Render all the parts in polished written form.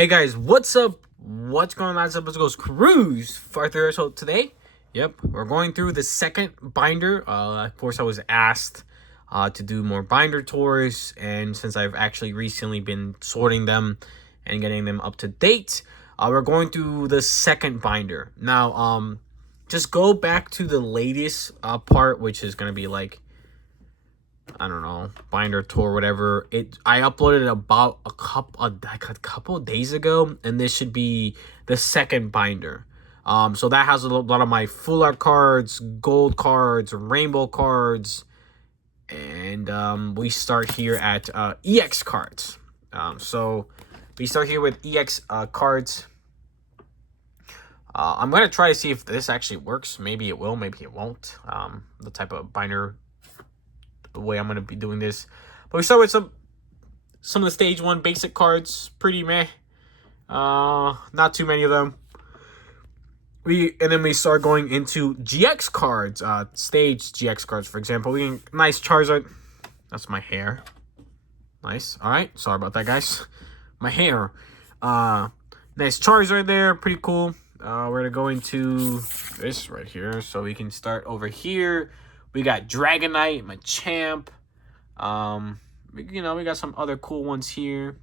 Hey guys, what's up? What's going on? Last episode goes Cruise for Arthur. So today, we're going through the second binder. Of course, I was asked to do more binder tours, and since I've actually recently been sorting them and getting them up to date, we're going through the second binder. Now, just go back to the latest part, which is gonna be like, I don't know, binder tour, whatever. I uploaded it about a couple of days ago, and this should be the second binder. So that has a lot of my full art cards, gold cards, rainbow cards, and we start here at EX cards. So we start here with EX cards. I'm gonna try to see if this actually works. Maybe it will, maybe it won't. The type of binder, the way I'm going to be doing this. But we start with some of the stage 1 basic cards. Pretty meh. Not too many of them. And then we start going into GX cards. Stage GX cards, for example. We get nice Charizard. That's my hair. Nice. Alright. Sorry about that, guys. My hair. Nice Charizard there. Pretty cool. We're going to go into this right here. So we can start over here. We got Dragonite, Machamp. We got some other cool ones here.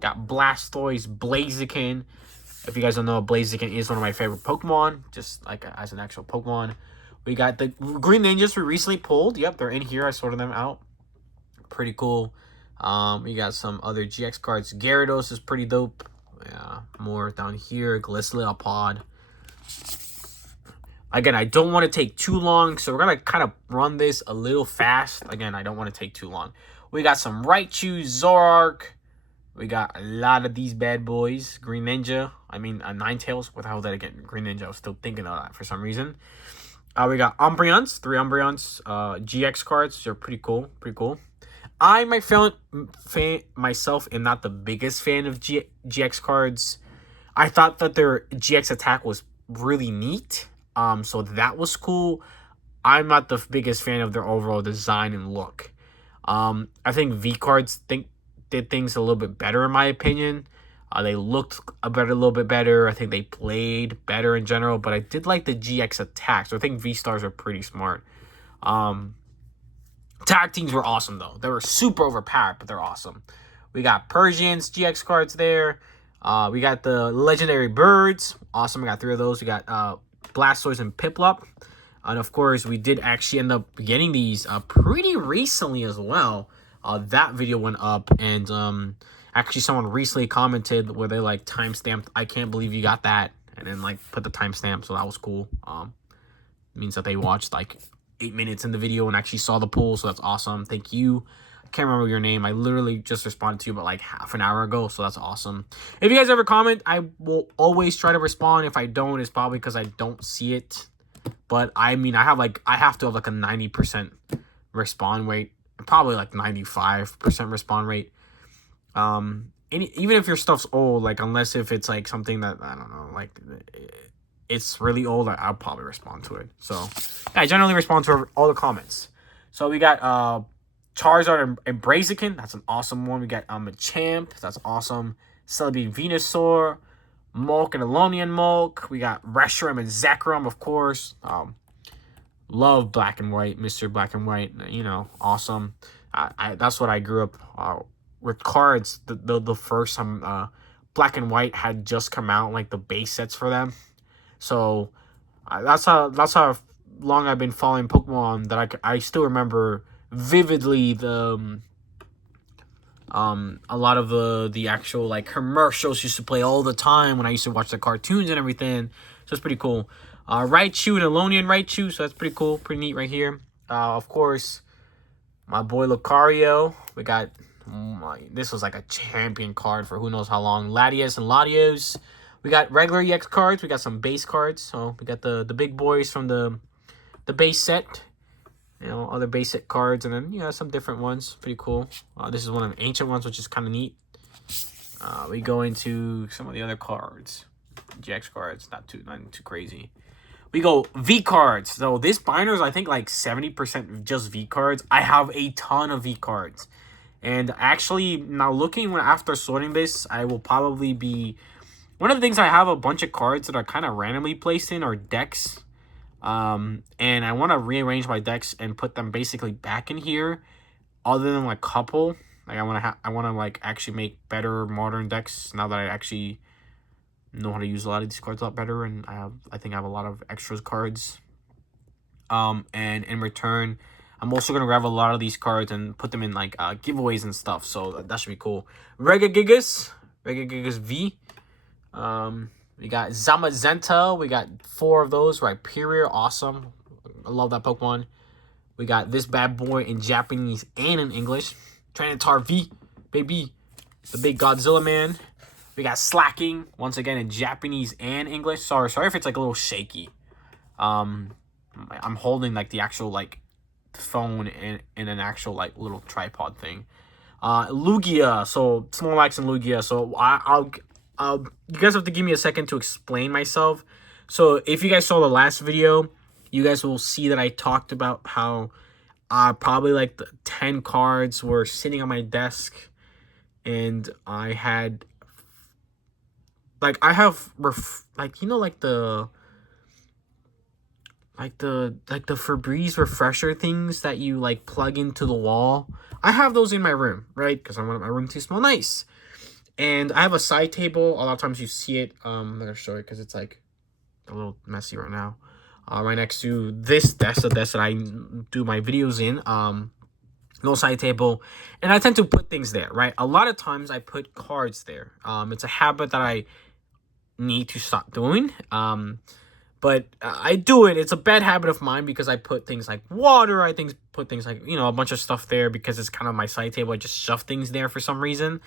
Got Blastoise, Blaziken. If you guys don't know, Blaziken is one of my favorite Pokemon, just like as an actual Pokemon. We got the Green Ninjas we recently pulled. Yep, they're in here. I sorted them out. Pretty cool. We got some other GX cards. Gyarados is pretty dope. Yeah, more down here. Glisleopod. Again, I don't want to take too long, so we're going to kind of run this a little fast. Again, I don't want to take too long. We got some Raichu, Zoroark. We got a lot of these bad boys. Green Ninja. Ninetales. What the hell was that again? Green Ninja. I was still thinking of that for some reason. We got Umbreons. 3 Umbreons. GX cards. They're pretty cool. Pretty cool. I myself am not the biggest fan of GX cards. I thought that their GX attack was really neat. So that was cool. I'm not the biggest fan of their overall design and look. I think V cards did things a little bit better in my opinion. They looked a little bit better. I think they played better in general, but I did like the GX attack. So I think V stars are pretty smart. Tag teams were awesome though. They were super overpowered, but they're awesome. We got Persians GX cards there. We got the legendary birds. Awesome. We got 3 of those. We got Blastoise and Piplup. And of course, we did actually end up getting these pretty recently as well. That video went up, and actually someone recently commented where they like timestamped, "I can't believe you got that," and then like put the timestamp, so that was cool. It means that they watched like 8 minutes in the video and actually saw the pull, so that's awesome. Thank you. I can't remember your name. I literally just responded to you about like half an hour ago, so that's awesome. If you guys ever comment, I will always try to respond. If I don't, it's probably because I don't see it. But I have to have like a 90% respond rate, probably like 95% respond rate. Even if your stuff's old, like unless if it's like something that I don't know, like it's really old, I'll probably respond to it. So I generally respond to all the comments. So we got Charizard and Blaziken. That's an awesome one. We got Machamp. That's awesome. Celebi Venusaur. Mulk and Alonian Mulk. We got Reshiram and Zekrom, of course. Love Black and White. Mr. Black and White. Awesome. That's what I grew up with cards. The first time Black and White had just come out, like the base sets for them. So that's how long I've been following Pokemon, that I still remember vividly a lot of the actual like commercials used to play all the time when I used to watch the cartoons and everything. So it's pretty cool. Raichu and Alonian Raichu, so that's pretty cool, pretty neat right here. Of course, my boy Lucario. We got this was like a champion card for who knows how long. Latios and Latios. We got regular EX cards. We got some base cards. So we got the big boys from the base set. Other basic cards, and then some different ones. Pretty cool. This is one of the ancient ones, which is kind of neat. We go into some of the other cards, GX cards. Not too crazy. We go V cards. So this binder is I think like 70% just V cards. I have a ton of V cards, And actually, now looking after sorting this, I will probably be... One of the things, I have a bunch of cards that are kind of randomly placed in are decks. And I want to rearrange my decks and put them basically back in here, other than like couple. Like I want to like actually make better modern decks now that I actually know how to use a lot of these cards a lot better, and I think I have a lot of extras cards. And in return, I'm also gonna grab a lot of these cards and put them in like giveaways and stuff. So that should be cool. Regigigas V. We got Zamazenta. We got 4 of those. Rhyperior, awesome. I love that Pokemon. We got this bad boy in Japanese and in English. Trinitar V, baby. The big Godzilla man. We got Slacking, once again in Japanese and English. Sorry if it's like a little shaky. I'm holding like the actual like phone in an actual like little tripod thing. Lugia, so Snorlax and Lugia. So I'll you guys have to give me a second to explain myself. So if you guys saw the last video, you guys will see that I talked about how probably like the 10 cards were sitting on my desk, and I had like I have like, you know, like the Febreze refresher things that you like plug into the wall. I have those in my room, right? Because I want my room to smell nice. And I have a side table. A lot of times you see it. I'm gonna show it because it's like a little messy right now. Right next to this desk, the desk that I do my videos in. Little side table, and I tend to put things there, right? A lot of times I put cards there. It's a habit that I need to stop doing. But I do it. It's a bad habit of mine because I put things like water. I put things like, you know, a bunch of stuff there because it's kind of my side table. I just shove things there for some reason.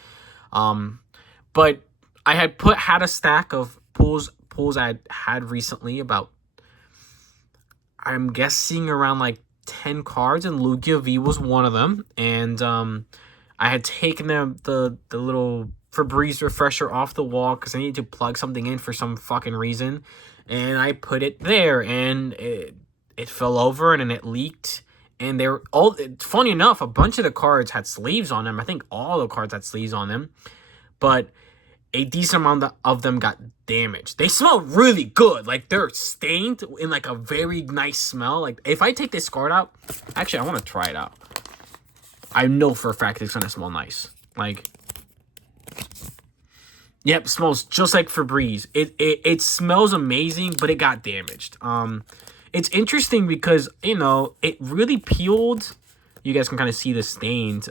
But I had a stack of pulls I had recently, about, I'm guessing around like 10 cards, and Lugia V was one of them. And I had taken the little Febreze refresher off the wall because I needed to plug something in for some fucking reason. And I put it there, and it fell over, and then it leaked. And they were all, funny enough, a bunch of the cards had sleeves on them. I think all the cards had sleeves on them. But a decent amount of them got damaged. They smell really good. Like, they're stained in like a very nice smell. Like, if I take this card out, actually, I want to try it out. I know for a fact it's going to smell nice. Like, yep, smells just like Febreze. It smells amazing, but it got damaged. It's interesting because, you know, it really peeled. You guys can kind of see the stains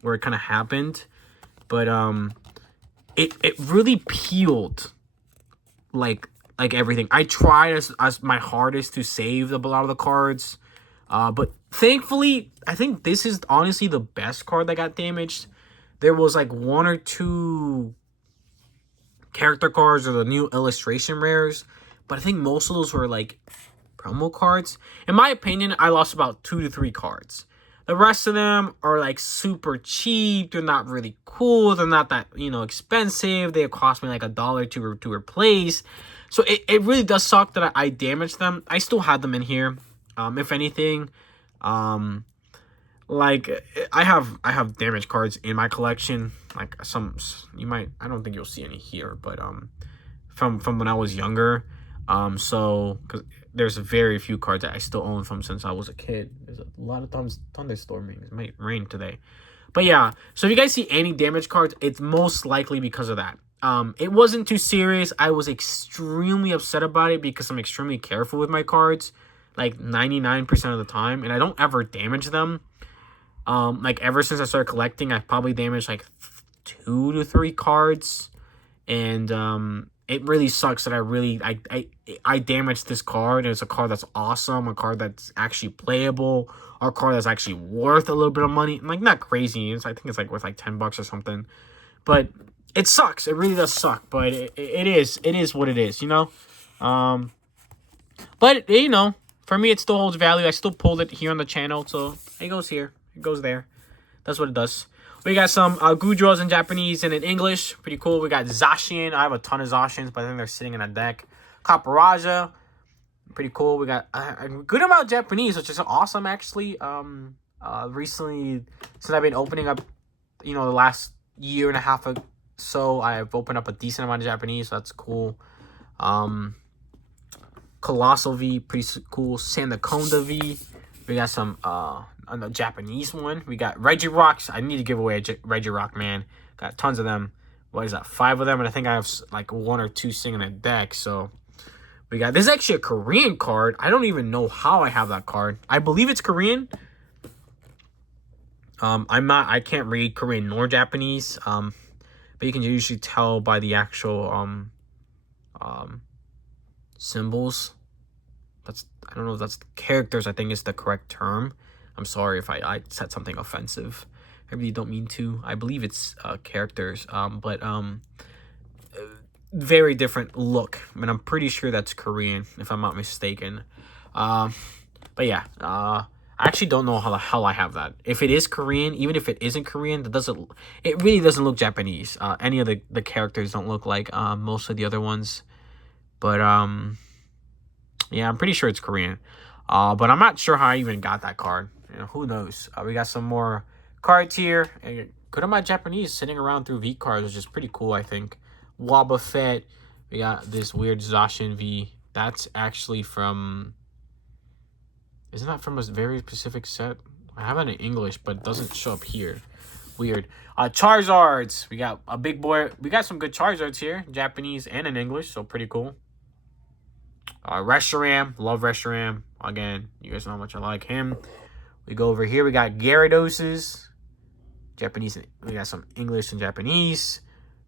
where it kind of happened. But it really peeled like everything. I tried as my hardest to save a lot of the cards. But thankfully, I think this is honestly the best card that got damaged. There was like 1 or 2 character cards or the new illustration rares, but I think most of those were like promo cards. In my opinion, I lost about 2 to 3 cards. The rest of them are like super cheap. They're not really cool. They're not that, you know, expensive. They cost me like $1 to replace. So it really does suck that I damaged them. I still had them in here. If anything, like I have damaged cards in my collection. Like some, I don't think you'll see any here, but from when I was younger. So because there's very few cards that I still own from since I was a kid. There's a lot of times thunderstorming. It might rain today, but yeah. So if you guys see any damaged cards, it's most likely because of that. It wasn't too serious. I was extremely upset about it because I'm extremely careful with my cards, like 99% of the time, and I don't ever damage them. Like ever since I started collecting, I've probably damaged like 2 to 3 cards, and it really sucks that I damaged this card. And it's a card that's awesome, a card that's actually playable, or a card that's actually worth a little bit of money. Like, not crazy. I think it's like worth like $10 or something. But it sucks. It really does suck. But it is what it is, you know? But, you know, for me, it still holds value. I still pulled it here on the channel. So it goes here. It goes there. That's what it does. We got some Goodrows in Japanese and in English. Pretty cool. We got Zacian. I have a ton of Zacians, but I think they're sitting in a deck. Caparaja. Pretty cool. We got a good amount of Japanese, which is awesome, actually. Recently, since I've been opening up the last year and a half or so, I've opened up a decent amount of Japanese. So that's cool. Colossal V, pretty cool. Sandaconda V. We got some on the Japanese one. We got Regirocks. I need to give away a Regirock, man. Got tons of them. What is that? 5 of them, and I think I have like 1 or 2 sitting in a deck. So we got this is actually a Korean card. I don't even know how I have that card. I believe it's Korean. I can't read Korean nor Japanese. But you can usually tell by the actual symbols. I don't know if that's characters, I think is the correct term. I'm sorry if I said something offensive. I really don't mean to. I believe it's characters. But very different look. I mean, I'm pretty sure that's Korean, if I'm not mistaken. But yeah, I actually don't know how the hell I have that. If it is Korean, even if it isn't Korean, it really doesn't look Japanese. Any of the characters don't look like most of the other ones. But yeah, I'm pretty sure it's Korean. But I'm not sure how I even got that card. Who knows? We got some more cards here. And good amount of Japanese sitting around through V cards, which is pretty cool, I think. Wobbuffet. We got this weird Zacian V. That's actually from... Isn't that from a very specific set? I have it in English, but it doesn't show up here. Weird. Charizards. We got a big boy. We got some good Charizards here. Japanese and in English, so pretty cool. Reshiram. Love Reshiram. Again, you guys know how much I like him. We go over here. We got Gyarados. Japanese. We got some English and Japanese.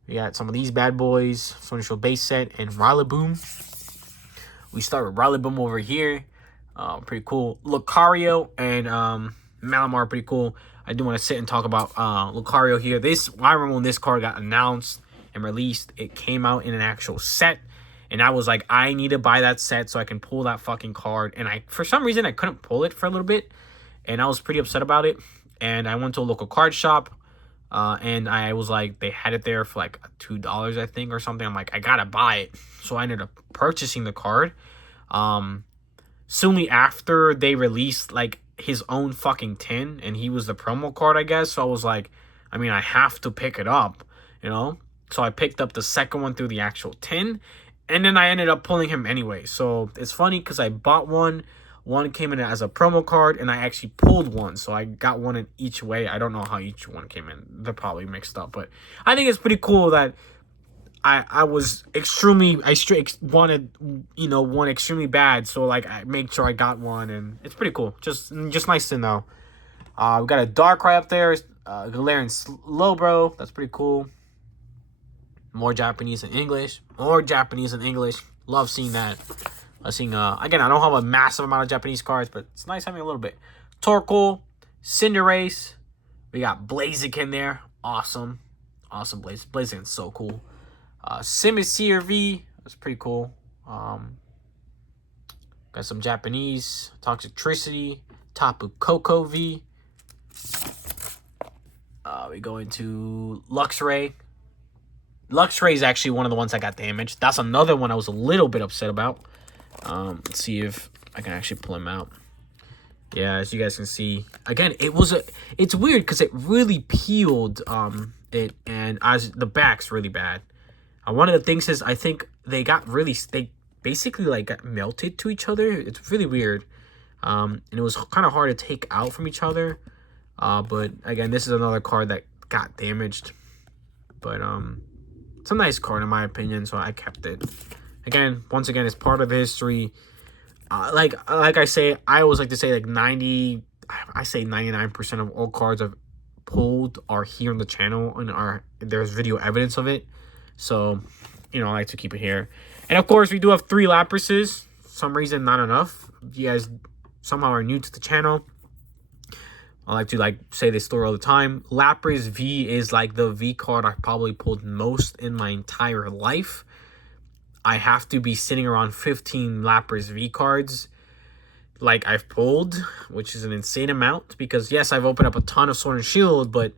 We got some of these bad boys. Sword and Shield base set and Rillaboom. We start with Rillaboom over here. Pretty cool. Lucario and Malamar, pretty cool. I do want to sit and talk about Lucario here. I remember when this card got announced and released, it came out in an actual set. And I was like, I need to buy that set so I can pull that fucking card. And for some reason, I couldn't pull it for a little bit. And I was pretty upset about it. And I went to a local card shop. And I was like, they had it there for like $2, I think, or something. I'm like, I gotta buy it. So I ended up purchasing the card. Soonly after they released like his own fucking tin. And he was the promo card, I guess. So I was like, I mean, I have to pick it up, So I picked up the second one through the actual tin. And then I ended up pulling him anyway. So it's funny because I bought one. One came in as a promo card, and I actually pulled one. So I got one in each way. I don't know how each one came in. They're probably mixed up. But I think it's pretty cool that I was extremely... I wanted, one extremely bad. So, like, I made sure I got one. And it's pretty cool. Just nice to know. We got a Darkrai up there. Galarian Slowbro. That's pretty cool. More Japanese and English. More Japanese and English. Love seeing that. Again, I don't have a massive amount of Japanese cards, but it's nice having a little bit. Torkoal, Cinderace. We got Blaziken there. Awesome. Awesome Blaziken's so cool. Simisear V. That's pretty cool. Got some Japanese. Toxicity. Tapu Koko V. We go into Luxray. Luxray is actually one of the ones that got damaged. That's another one I was a little bit upset about. Let's see if I can actually pull him out. Yeah, as you guys can see, again, it's weird because it really peeled and as the back's really bad. One of the things is I think they basically like got melted to each other. It's really weird. And it was kind of hard to take out from each other. But again, this is another card that got damaged. But it's a nice card in my opinion, so I kept it. Again, once again, it's part of history. Like I say, I always like to say like 99% of all cards I've pulled are here on the channel and there's video evidence of it. So, I like to keep it here. And of course, we do have 3 Laprases. For some reason, not enough. If you guys somehow are new to the channel, I like to say this story all the time. Lapras V is like the V card I've probably pulled most in my entire life. I have to be sitting around 15 Lapras V cards like I've pulled, which is an insane amount because yes, I've opened up a ton of Sword and Shield, but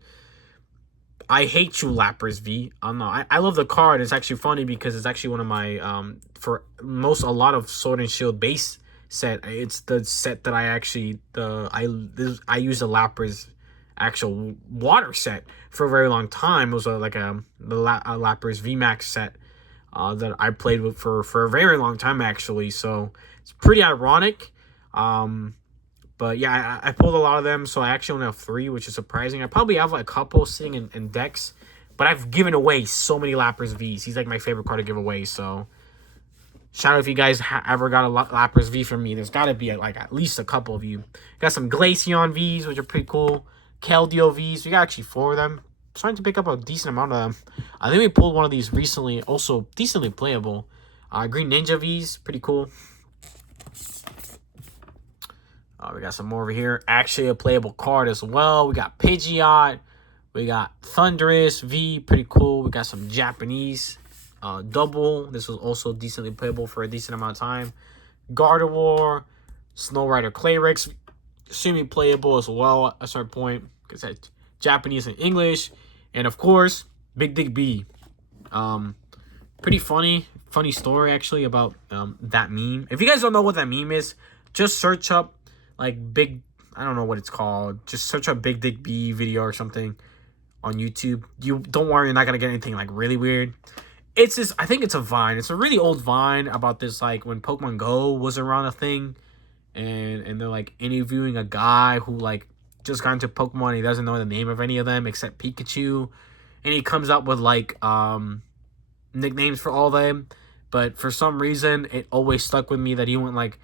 I hate you, Lapras V. I love the card. It's actually funny because it's actually one of my a lot of Sword and Shield base set. It's the set that I use the Lapras actual water set for a very long time. It was a Lapras VMAX set that I played with for a very long time, actually. So it's pretty ironic. But yeah, I pulled a lot of them, so I actually only have 3, which is surprising. I probably have like a couple sitting in decks, but I've given away so many Lapras Vs. He's like my favorite card to give away, so shout out if you guys ever got a Lapras V from me. There's got to be like at least a couple of you. Got some Glaceon Vs, which are pretty cool. Keldeo Vs. We got actually 4 of them. Starting to pick up a decent amount of them. I think we pulled one of these recently, also decently playable. Green Ninja Vs, pretty cool. We got some more over here. Actually a playable card as well. We got Pidgeot. We got Thundurus V, pretty cool. We got some Japanese double. This was also decently playable for a decent amount of time. Gardevoir, Snow Rider Clérix, semi-playable as well at a certain point because that's Japanese and English. And of course, Big Dig B. Pretty funny story actually about that meme. If you guys don't know what that meme is, just search up like I don't know what it's called. Just search up Big Dig B video or something on YouTube. You don't worry, you're not gonna get anything like really weird. It's this, I think it's a Vine. It's a really old Vine about this, like when Pokemon Go was around a thing, and they're like interviewing a guy who like just got into Pokemon and he doesn't know the name of any of them except Pikachu, and he comes up with like nicknames for all of them, but for some reason it always stuck with me that he went like,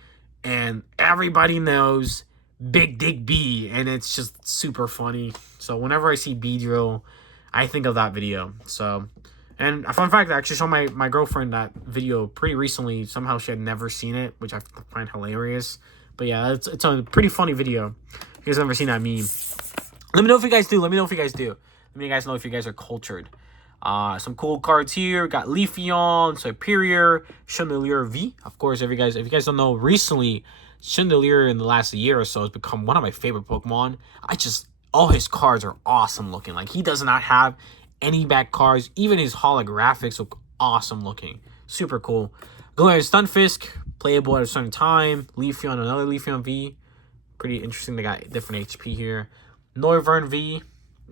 and everybody knows Big Dig B, and it's just super funny. So whenever I see Beedrill, I think of that video. So, and a fun fact, I actually showed my girlfriend that video pretty recently. Somehow she had never seen it, which I find hilarious. But yeah, it's a pretty funny video. If you guys have never seen that meme, let me know if you guys do. Let me know if you guys do. Let me know if you guys are cultured. Some cool cards here. Got Leafeon, Superior, Chandelier V. Of course, if you guys don't know, recently Chandelier in the last year or so has become one of my favorite Pokemon. All his cards are awesome looking. Like, he does not have any bad cards. Even his holographics look awesome looking. Super cool. Galarian Stunfisk, playable at a certain time. Leafeon, another Leafeon V. Pretty interesting. They got different HP here. Noivern V.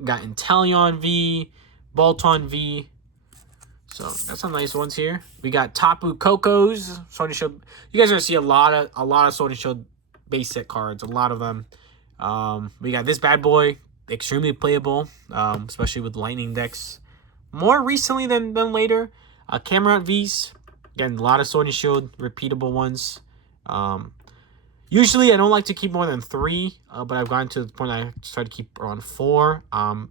Got Inteleon V. Bolton V. So that's some nice ones here. We got Tapu Koko's Sword and Shield. You guys are gonna see a lot of Sword and Shield base set cards. A lot of them. We got this bad boy, extremely playable, especially with lightning decks. More recently than later. Camerupt V's. Again, a lot of Sword and Shield repeatable ones. Usually I don't like to keep more than 3, but I've gotten to the point I try to keep around 4.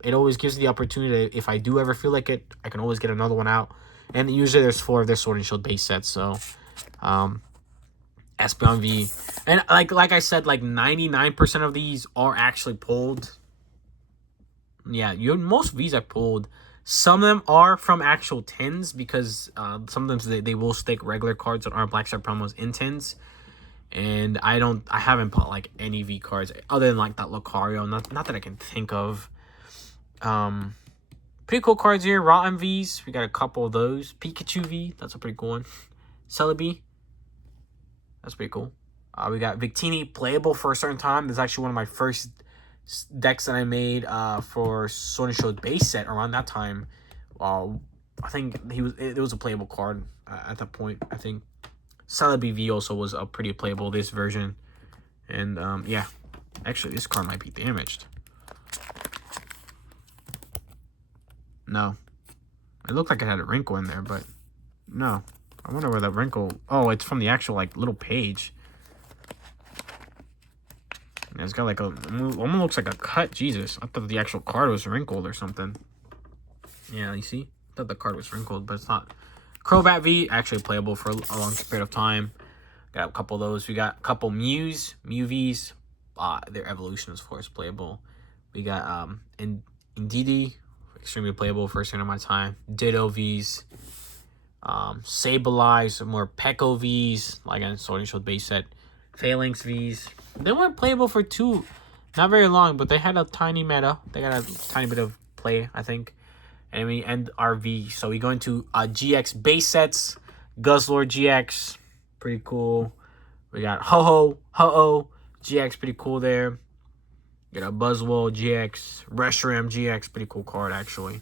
It always gives the opportunity, if I do ever feel like it, I can always get another one out. And usually there's 4 of their Sword and Shield base sets, so Espeon V. And like I said, like 99% of these are actually pulled. Yeah, most V's I pulled. Some of them are from actual tins because sometimes they will stick regular cards that aren't Black Star promos in tins. And I haven't bought like any V cards other than like that Lucario. Not that I can think of. Pretty cool cards here. Rotten V's. We got a couple of those. Pikachu V. That's a pretty cool one. Celebi. That's pretty cool. We got Victini playable for a certain time. This is actually one of my first decks that I made for Sword and Shield base set around that time. I think it was a playable card at that point, I think. Celebi V also was a pretty playable this version. And yeah, actually this card might be damaged. No, it looked like it had a wrinkle in there, but no. I wonder where that wrinkle. Oh, it's from the actual like little page. Yeah, it's got like almost looks like a cut. Jesus, I thought the actual card was wrinkled or something. Yeah, you see, I thought the card was wrinkled, but it's not. Crobat V, actually playable for a long period of time. Got a couple of those. We got a couple Mew Vs. Their evolution is, of course, playable. We got Indeedee, extremely playable for a certain amount of time. Ditto Vs. Sableye, some more Peko Vs, like a Sword and Shield base set. Phalanx Vs. They weren't playable for not very long, but they had a tiny meta. They got a tiny bit of play, I think. And we end our V. So we go into GX base sets. Guzzlord GX, pretty cool. We got Ho-Oh GX, pretty cool there. Get a Buzzwole GX, Reshiram GX, pretty cool card actually.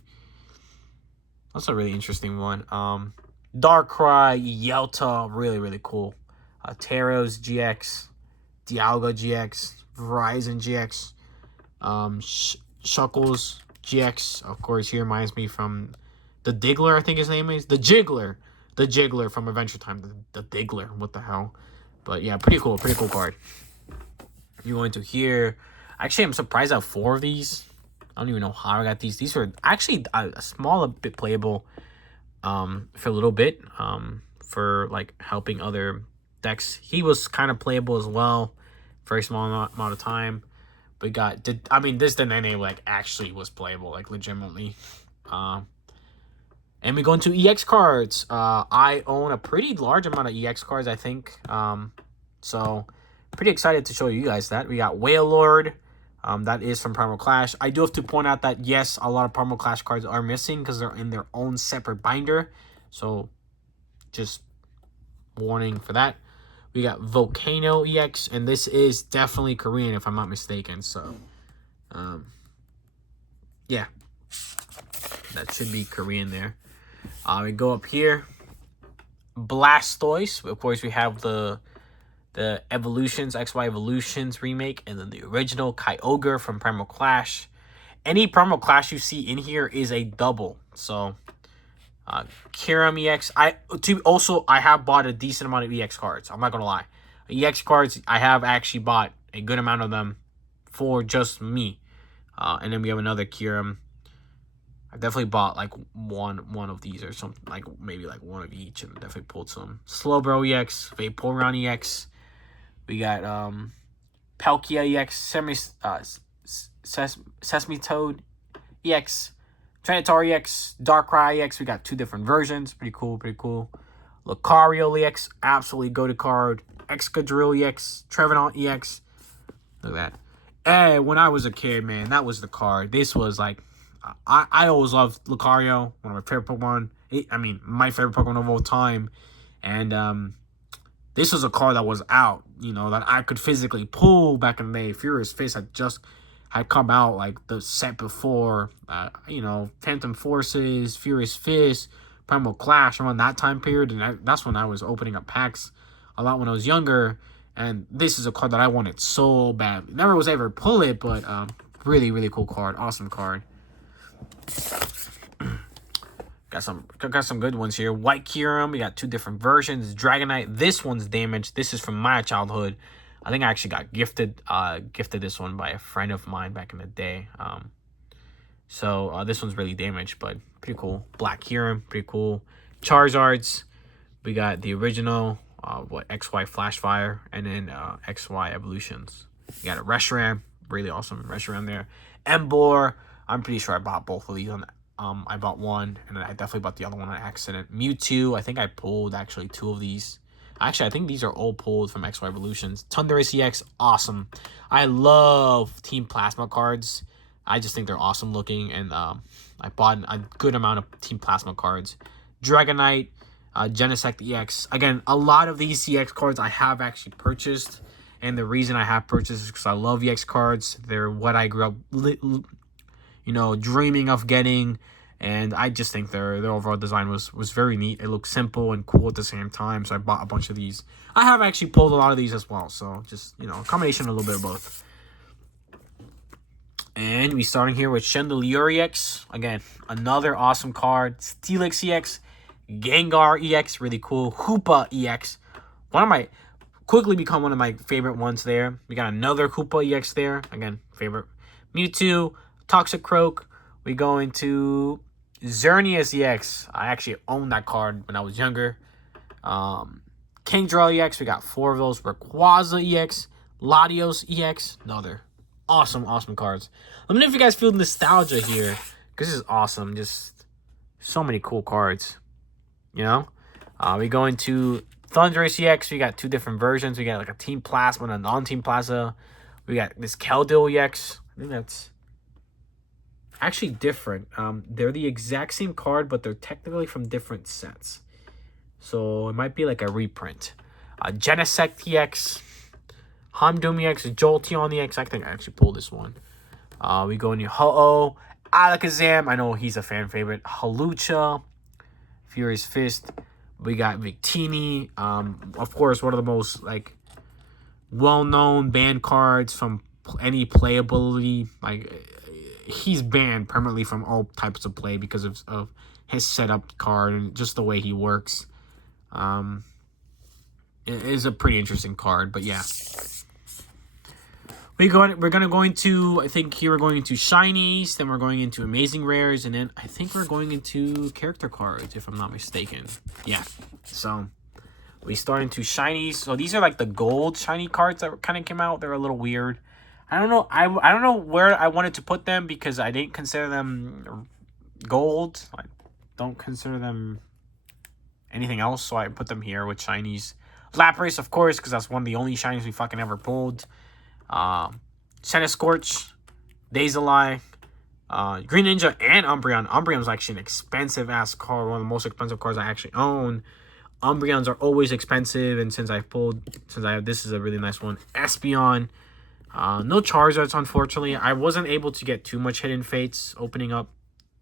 That's a really interesting one. Darkrai, Yelta, really cool. Taros GX, Dialga GX, Verizon GX, Shuckles GX. Of course, he reminds me from the Diggler, I think his name is. The Jiggler from Adventure Time. The Diggler, what the hell. But yeah, pretty cool card. You go into here. Actually, I'm surprised I have 4 of these. I don't even know how I got these. These were actually a small bit playable for a little bit for like helping other decks. He was kind of playable as well, very small amount of time. But this Dedenne like actually was playable, like legitimately. And we go into EX cards. I own a pretty large amount of EX cards, I think. So pretty excited to show you guys that. We got Wailord. That is from Primal Clash. I do have to point out that, yes, a lot of Primal Clash cards are missing because they're in their own separate binder. So, just warning for that. We got Volcano EX, and this is definitely Korean, if I'm not mistaken. So, yeah. That should be Korean there. We go up here. Blastoise. Of course, we have the Evolutions, XY Evolutions remake, and then the original Kyogre from Primal Clash. Any Primal Clash you see in here is a double. So, Kyurem EX. I have bought a decent amount of EX cards. I'm not going to lie. EX cards, I have actually bought a good amount of them for just me. And then we have another Kyurem. I definitely bought like one of these or something, like maybe like one of each, and definitely pulled some. Slowbro EX, Vaporeon EX. We got Palkia EX, Sesame Toad EX, Tyranitar EX, Darkrai EX. We got 2 different versions. Pretty cool. Lucario EX, absolutely goated card. Excadrill EX, Trevenant EX. Look at that. And when I was a kid, man, that was the card. This was like, I always loved Lucario, one of my favorite Pokemon. My favorite Pokemon of all time. And this was a card that was out, that I could physically pull back in the day. Furious Fist had come out like the set before, Phantom Forces, Furious Fist, Primal Clash around that time period. And that's when I was opening up packs a lot when I was younger. And this is a card that I wanted so bad. Never was able to pull it, but really cool card. Awesome card. Got some good ones here. White Kyurem. We got 2 different versions. Dragonite. This one's damaged. This is from my childhood. I think I actually got gifted this one by a friend of mine back in the day. So this one's really damaged, but pretty cool. Black Kyurem. Pretty cool. Charizards. We got the original XY Flashfire, and then XY Evolutions. You got a Reshiram. Really awesome Reshiram there. Emboar. I'm pretty sure I bought both of these I bought one, and I definitely bought the other one on accident. Mewtwo, I think I pulled actually 2 of these. Actually, I think these are all pulled from XY Evolutions. Thundurus EX, awesome. I love Team Plasma cards. I just think they're awesome looking, and I bought a good amount of Team Plasma cards. Dragonite, Genesect EX. Again, a lot of these EX cards I have actually purchased, and the reason I have purchased is because I love EX cards. They're what I grew up dreaming of getting, and I just think their overall design was very neat. It looked simple and cool at the same time, so I bought a bunch of these. I have actually pulled a lot of these as well, so just, a combination of a little bit of both. And we starting here with Chandelure EX. Again, another awesome card. Steelix EX, Gengar EX, really cool. Hoopa EX, quickly become one of my favorite ones there. We got another Hoopa EX there, again, favorite. Mewtwo, Toxicroak. We go into Xerneas EX. I actually owned that card when I was younger. Kingdra EX. We got 4 of those. Rayquaza EX. Latios EX. Another awesome cards. Let me know if you guys feel nostalgia here, because this is awesome. Just so many cool cards. We go into Thundurus EX. We got 2 different versions. We got like a Team Plasma and a non-Team Plasma. We got this Keldeo EX. I think that's actually different. They're the exact same card, but they're technically from different sets. So it might be like a reprint. Genesect EX. Hamdumi X, Jolteon the X. I think I actually pulled this one. We go into Ho-Oh, Alakazam. I know he's a fan favorite. Halucha, Furious Fist. We got Victini. Of course, one of the most like well-known banned cards from any playability. Like he's banned permanently from all types of play because of his setup card and just the way he works. It is a pretty interesting card, but yeah. We're gonna go into, I think here we're going into shinies, then we're going into amazing rares, and then I think we're going into character cards, if I'm not mistaken. Yeah. So we start into shinies. So these are like the gold shiny cards that kind of came out. They're a little weird. I don't know. I don't know where I wanted to put them because I didn't consider them gold. I don't consider them anything else, so I put them here with shinies. Lapras, of course, because that's one of the only shinies we fucking ever pulled. Scorch, Dazalai, Green Ninja, and Umbreon. Umbreon's actually an expensive ass card, one of the most expensive cards I actually own. Umbreons are always expensive, and since I have this is a really nice one. Espeon, no Charizards, unfortunately. I wasn't able to get too much Hidden Fates opening up,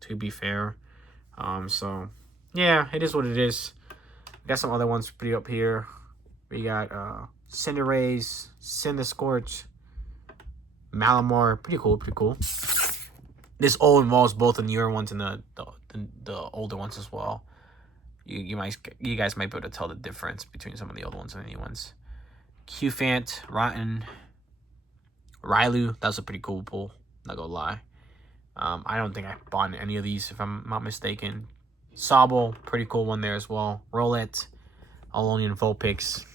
to be fair. So yeah, it is what it is. We got some other ones pretty up here. We got Cinderace, Scorch, Malamar, pretty cool. This all involves both the newer ones and the older ones as well. You guys might be able to tell the difference between some of the old ones and the new ones. Qfant, Rotten, Railu, that's a pretty cool pull, not gonna lie. I don't think I bought any of these if I'm not mistaken. Sobble, pretty cool one there as well. Rowlet, Alolan Vulpix.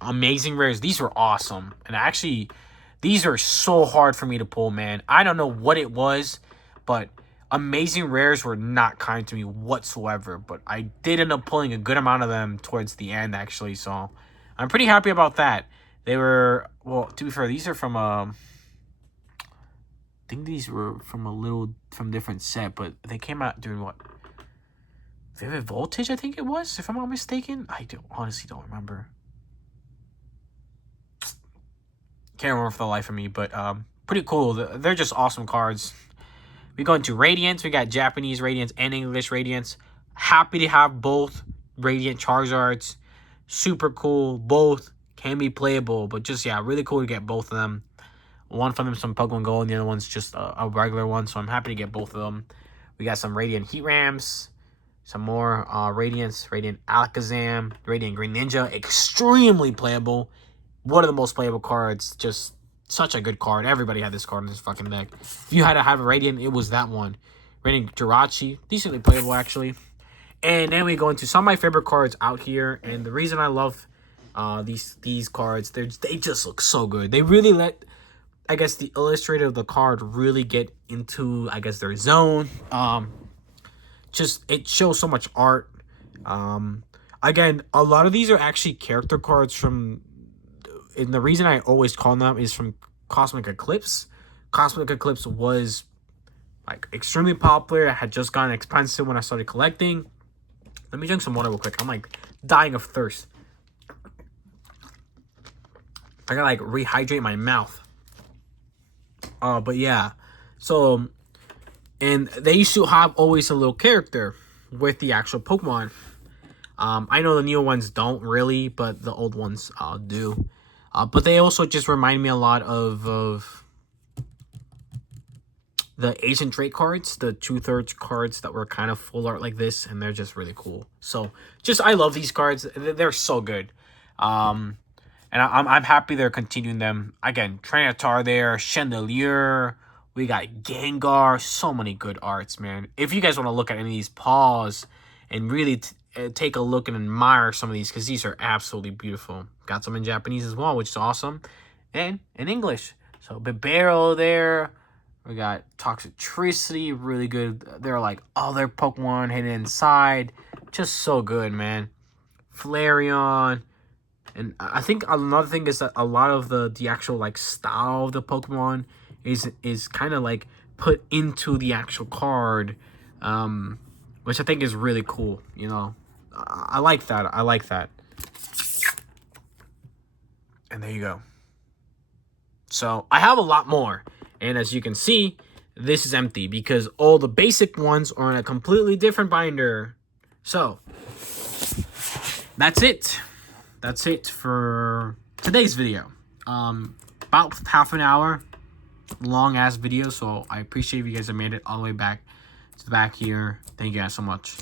Amazing rares. These were awesome. And actually, these are so hard for me to pull, man. I don't know what it was, but amazing rares were not kind to me whatsoever. But I did end up pulling a good amount of them towards the end, actually. So I'm pretty happy about that. They were, well, to be fair, these are from I think these were from different set, but they came out during what? Vivid Voltage, I think it was, if I'm not mistaken. I honestly don't remember. Can't remember for the life of me, but pretty cool. They're just awesome cards. We go into Radiance. We got Japanese Radiance and English Radiance. Happy to have both Radiant Charizards. Super cool. Both can be playable, but just, yeah, really cool to get both of them. One from them some Pokemon Go, and the other one's just a regular one, so I'm happy to get both of them. We got some Radiant Heatrams. Some more Radiant Alakazam, Radiant Green Ninja. Extremely playable. One of the most playable cards. Just such a good card. Everybody had this card in this fucking deck. If you had to have a Radiant, it was that one. Radiant Jirachi. Decently playable, actually. And then we go into some of my favorite cards out here. And the reason I love these cards, they just look so good. They really let, I guess, the illustrator of the card really get into, I guess, their zone. Just, it shows so much art. Again, a lot of these are actually character cards from, and the reason I always call them is from Cosmic Eclipse. Cosmic Eclipse was like extremely popular. It had just gotten expensive when I started collecting. Let me drink some water real quick. I'm like dying of thirst. I gotta like rehydrate my mouth. But yeah, so, and they used to have always a little character with the actual Pokemon. I know the new ones don't really, but the old ones do. But they also just remind me a lot of the Ancient Trait cards, the 2/3 cards that were kind of full art like this, and they're just really cool. So, just, I love these cards. They're so good. And I'm happy they're continuing them. Again, Trinitar there, Chandelier, we got Gengar, so many good arts, man. If you guys want to look at any of these, pause and really take a look and admire some of these, because these are absolutely beautiful. Got some in Japanese as well, which is awesome. And in English. So, Bibarel there. We got Toxtricity, really good. They're like other Pokemon hidden inside. Just so good, man. Flareon. And I think another thing is that a lot of the actual like style of the Pokemon is kind of like put into the actual card, which I think is really cool. You know, I like that. I like that. And there you go. So I have a lot more. And as you can see, this is empty because all the basic ones are in a completely different binder. So that's it. That's it for today's video. About half an hour long ass video. So I appreciate if you guys have made it all the way back to the back here. Thank you guys so much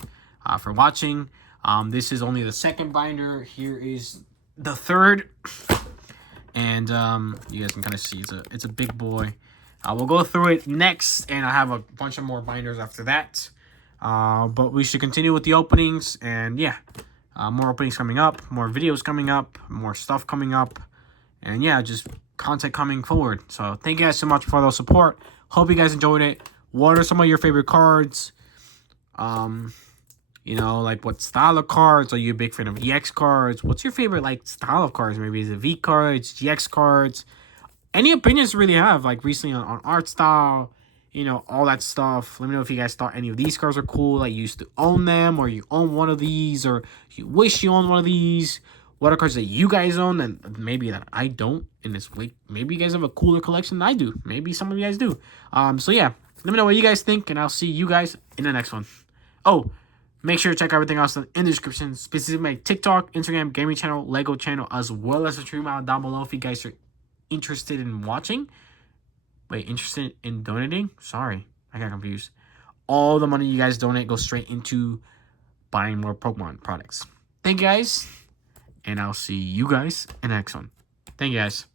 for watching. This is only the second binder. Here is the third. And you guys can kind of see it's a big boy. We'll go through it next, and I have a bunch of more binders after that. But we should continue with the openings, and yeah, more openings coming up, more videos coming up, more stuff coming up, and yeah, just content coming forward. So thank you guys so much for the support. Hope you guys enjoyed it. What are some of your favorite cards? You know, like what style of cards? Are you a big fan of EX cards? What's your favorite like style of cards? Maybe is it V cards, GX cards? Any opinions you really have like recently on art style, you know, all that stuff. Let me know if you guys thought any of these cards are cool. Like you used to own them, or you own one of these, or you wish you owned one of these. What are cards that you guys own and maybe that I don't in this week? Maybe you guys have a cooler collection than I do. Maybe some of you guys do. So yeah, let me know what you guys think, and I'll see you guys in the next one. Oh, make sure to check everything else in the description, specifically my TikTok, Instagram, gaming channel, Lego channel, as well as the stream out down below if you guys are interested in watching. Wait, interested in donating? Sorry, I got confused. All the money you guys donate goes straight into buying more Pokemon products. Thank you guys, and I'll see you guys in the next one. Thank you guys.